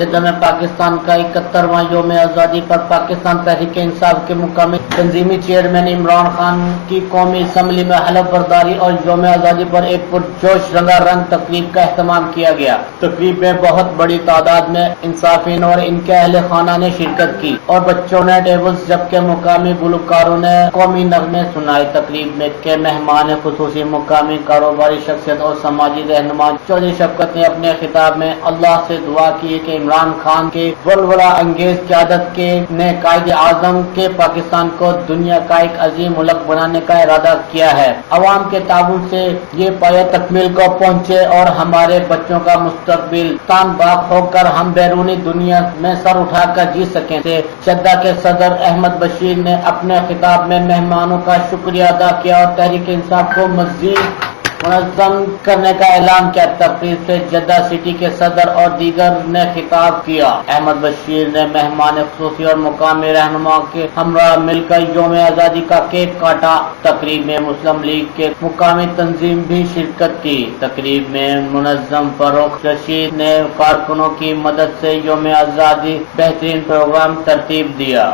जद्दा में पाकिस्तान का 71वां यौम आज़ादी पर पाकिस्तान तहरीक इंसाफ के मुकामी तंजीमी चेयरमैन इमरान खान की कौमी असम्बली में हलफ बर्दारी और यौम आज़ादी पर एक पुरजोश रंगारंग तकरीब का एहतमाम किया गया। तकरीब में बहुत बड़ी तादाद में इंसाफिन और इनके अहले खाना ने शिरकत की और बच्चों ने टेबल्स जबकि मुकामी गुलकारों ने कौमी नगमे सुनाए। तकरीब में के मेहमान खुसूसी मुकामी कारोबारी शख्सियत और समाजी रहनुमा चौधरी शफकत ने अपने खिताब में अल्लाह से दुआ की कि इमरान खान के वलवला अंगेज क़यादत के ने कायदे आज़म के पाकिस्तान को दुनिया का एक अजीम मुल्क बनाने का इरादा किया है। अवाम के ताबुन से ये पाया तकमील को पहुँचे और हमारे बच्चों का मुस्तकबिल तान बाग होकर हम बैरूनी दुनिया में सर उठाकर जी सकें। से जद्दा के सदर अहमद बशीर ने अपने खिताब में मेहमानों का शुक्रिया अदा किया और तहरीक इंसाफ को मज़ीद मुनज़्ज़म करने का ऐलान किया। तकरीब से जद्दा सिटी के सदर और दीगर ने खिताब किया। अहमद बशीर ने मेहमान खुसूसी और मुकामी रहनुमा के हमरा मिलकर यौम आज़ादी का केक काटा। तकरीब में मुस्लिम लीग के मुकामी तंजीम भी शिरकत की। तकरीब में मुनज़्ज़म फरोख रशीद ने कारकुनों की मदद से यौम आज़ादी बेहतरीन प्रोग्राम तरतीब दिया।